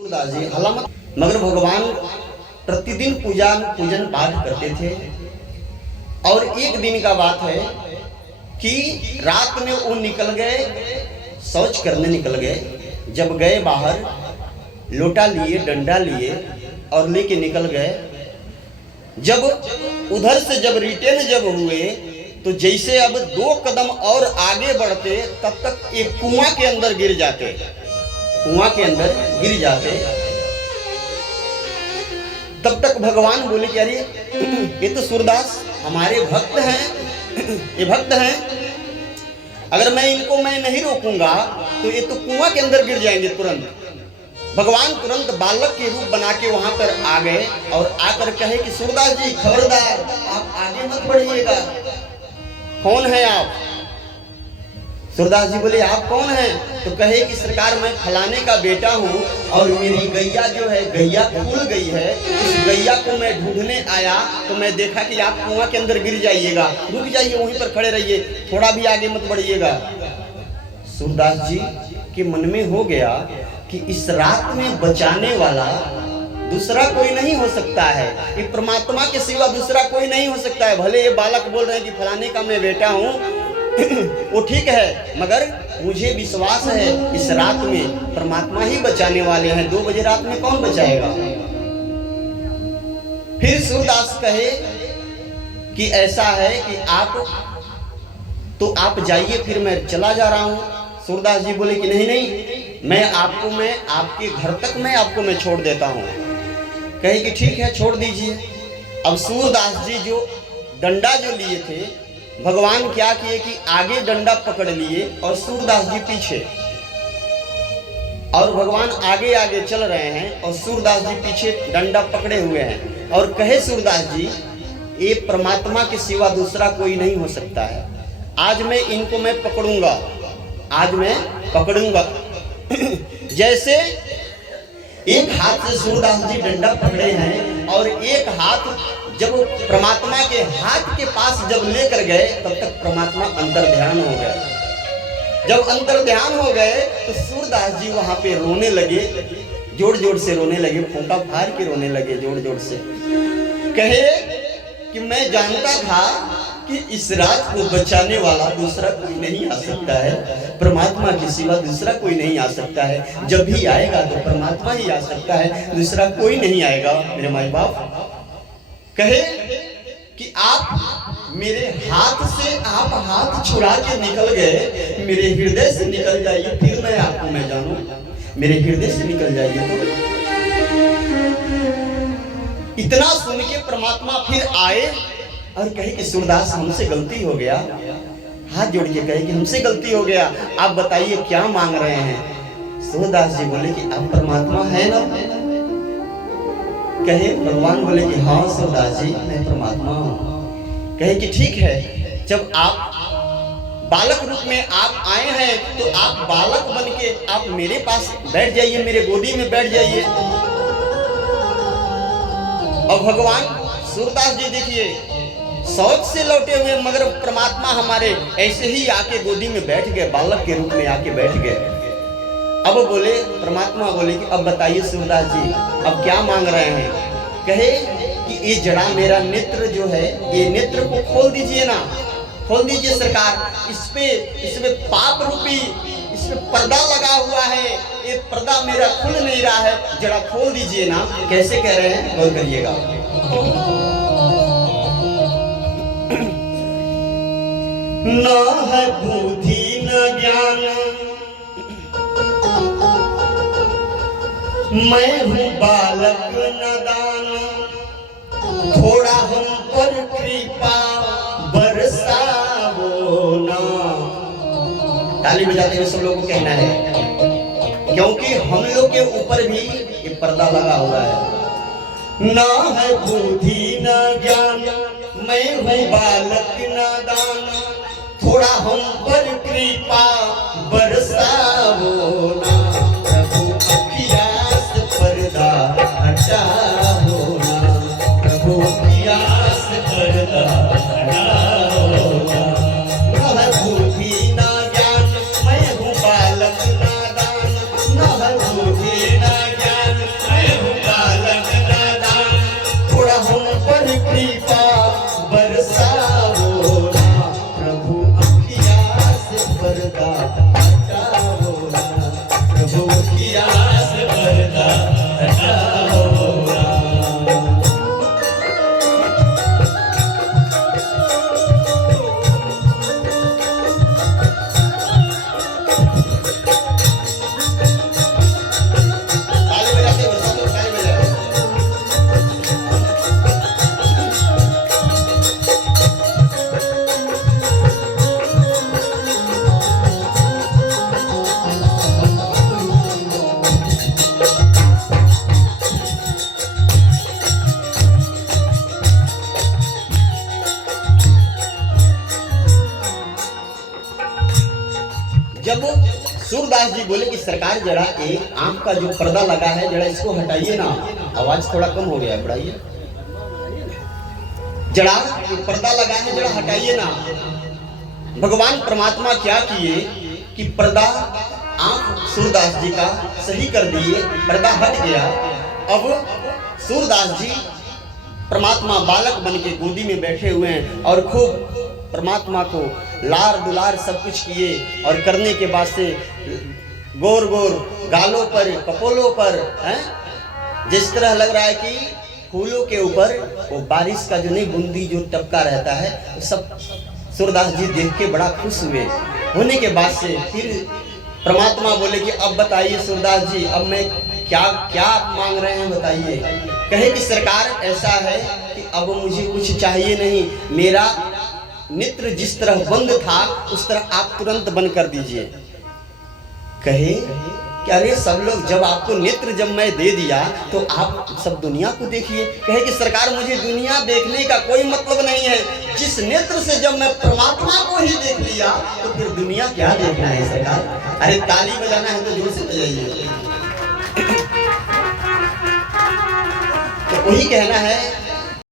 सूरदास जी हालांकि मगर भगवान प्रतिदिन पूजन पाठ करते थे। और एक दिन का बात है कि रात में वो निकल गए, शौच करने निकल गए। जब गए बाहर, लोटा लिए, डंडा लिए और लेके निकल गए। जब उधर से जब रिटर्न जब हुए तो जैसे अब 2 कदम और आगे बढ़ते तब तक एक कुआं के अंदर गिर जाते, कुआं के अंदर गिर जाते। तब तक भगवान बोले कि अरे ये तो सूरदास हमारे भक्त हैं, ये भक्त हैं, अगर मैं इनको नहीं रोकूंगा तो ये तो कुआं के अंदर गिर जाएंगे तुरंत। भगवान तुरंत बालक के रूप बना के वहां पर आ गए और आकर कहे कि सूरदास जी खबरदार, आप आगे मत बढ़िएगा। कौन है आप? सूरदास जी बोले आप कौन हैं? तो कहे कि सरकार मैं फलाने का बेटा हूँ और मेरी गैया जो है, गैया भूल गई है, उस गैया को मैं ढूंढने आया तो मैं देखा कि आप कुआं के अंदर गिर जाइएगा, रुक जाइए, वहीं पर खड़े रहिए, थोड़ा भी आगे मत बढ़िएगा। सूरदास जी के मन में हो गया कि इस रात में बचाने वाला दूसरा कोई नहीं हो सकता है, ये परमात्मा के सिवा दूसरा कोई नहीं हो सकता है। भले ये बालक बोल रहे हैं कि फलाने का मैं बेटा हूँ, वो ठीक है, मगर मुझे विश्वास है इस रात में परमात्मा ही बचाने वाले हैं। 2 बजे रात में कौन बचाएगा? फिर सूरदास कहे कि ऐसा है कि आप जाइए, फिर मैं चला जा रहा हूँ। सूरदास जी बोले कि नहीं, मैं आपके घर तक मैं छोड़ देता हूँ। कहे कि ठीक है, छोड़ दीजिए। अब सूरदास जी जो डंडा जो लिए थे, भगवान क्या किए कि आगे डंडा पकड़ लिए और सूरदास जी पीछे, और भगवान आगे आगे चल रहे हैं और सूरदास जी पीछे डंडा पकड़े हुए हैं। और कहे सूरदास जी ये परमात्मा के सिवा दूसरा कोई नहीं हो सकता है। आज मैं इनको पकड़ूंगा, आज मैं पकड़ूंगा। जैसे एक हाथ से सूरदास जी डंडा पकड़े हैं और एक हाथ जब परमात्मा के हाथ के पास जब लेकर गए तब तक परमात्मा अंतर ध्यान हो गए। जब अंतर ध्यान हो गए तो सूरदास जी वहां पे रोने लगे, जोर जोर से रोने लगे, फूंका फाड़ के रोने लगे जोर जोर से। कहे कि मैं जानता था कि इस रात को बचाने वाला दूसरा कोई नहीं आ सकता है, परमात्मा के सिवा दूसरा कोई नहीं आ सकता है। जब भी आएगा तो परमात्मा ही आ सकता है, दूसरा कोई नहीं आएगा। मेरे माई बाप कहे कि आप मेरे हाथ से आप हाथ छुड़ा के निकल गए, मेरे हृदय से निकल जाइए, फिर मैं आपको मैं जानूं। मेरे हृदय से निकल जाइए। तो इतना सुन के परमात्मा फिर आए और कहे कि सूरदास हमसे गलती हो गया। हाथ जोड़ के कहे कि हमसे गलती हो गया, आप बताइए क्या मांग रहे हैं? सूरदास जी बोले कि आप परमात्मा है ना? कहे भगवान बोले कि हाँ सूरदास जी मैं परमात्मा हूँ। कहे कि ठीक है, जब आप बालक रूप में आप आए हैं तो आप बालक बन के आप मेरे पास बैठ जाइए, मेरे गोदी में बैठ जाइए। और भगवान सूरदास जी देखिए शौच से लौटे हुए मगर परमात्मा हमारे ऐसे ही आके गोदी में बैठ गए, बालक के रूप में आके बैठ गए। अब बोले परमात्मा बोले कि अब बताइए सूरदास जी अब क्या मांग रहे हैं? कहे कि ये जड़ा मेरा नेत्र जो है, ये नेत्र को खोल दीजिए ना, खोल दीजिए सरकार। इस पे पाप रूपी इस पे पर्दा लगा हुआ है, ये पर्दा मेरा खुल नहीं रहा है, जड़ा खोल दीजिए ना। कैसे कह रहे हैं गौर करिएगा। न है बुद्धि न ज्ञान, मैं हूँ बालक नादान, थोड़ा हम पर कृपा बरसाओ ना। ताली बजाते हुए सब लोगों को कहना है, क्योंकि हम लोग के ऊपर भी ये पर्दा लगा हुआ है। ना है बुद्धि न ज्ञान, मैं हूँ बालक नादान, थोड़ा हम पर कृपा बरसाओ ना। प्रभु अखिया से पर्दा हटाओ ना, प्रभु अखिया से पर्दा हटाओ ना। न है बुद्धि न ज्ञान, मैं हूँ बालक नादान, न है बुद्धि न ज्ञान, सूरदास जी बोले कि सरकार जरा ये आंख का जो पर्दा लगा है जरा इसको हटाइए ना, आवाज थोड़ा कम हो गया है, बढ़ाइए। जरा ये पर्दा लगा है जरा हटाइए ना। भगवान परमात्मा क्या किए कि पर्दा आंख सूरदास जी का सही कर दिए, पर्दा हट गया। अब सूरदास जी परमात्मा बालक बन के गोदी में बैठे हुए हैं और खूब परमात्मा को लार दुलार सब कुछ किए और करने के बाद से गोर गोर गालों पर कपोलों पर हैं, जिस तरह लग रहा है कि फूलों के ऊपर वो बारिश का जो नहीं बूंदी जो टपका रहता है, वो सब सूरदास जी देख के बड़ा खुश हुए। होने के बाद से फिर परमात्मा बोले कि अब बताइए सूरदास जी, अब मैं क्या क्या आप मांग रहे हैं बताइए। कहे कि सरकार ऐसा है कि अब मुझे कुछ चाहिए नहीं, मेरा नेत्र जिस तरह बंद था उस तरह आप तुरंत बंद कर दीजिए। कहे कि अरे सब लोग जब आपको नेत्र जब मैं दे दिया तो आप सब दुनिया को देखिए। कहे कि सरकार मुझे दुनिया देखने का कोई मतलब नहीं है, जिस नेत्र से जब मैं परमात्मा को ही देख लिया तो फिर दुनिया क्या देखना है सरकार। अरे ताली बजाना है तो जोर से बजाइए। तो वही कहना है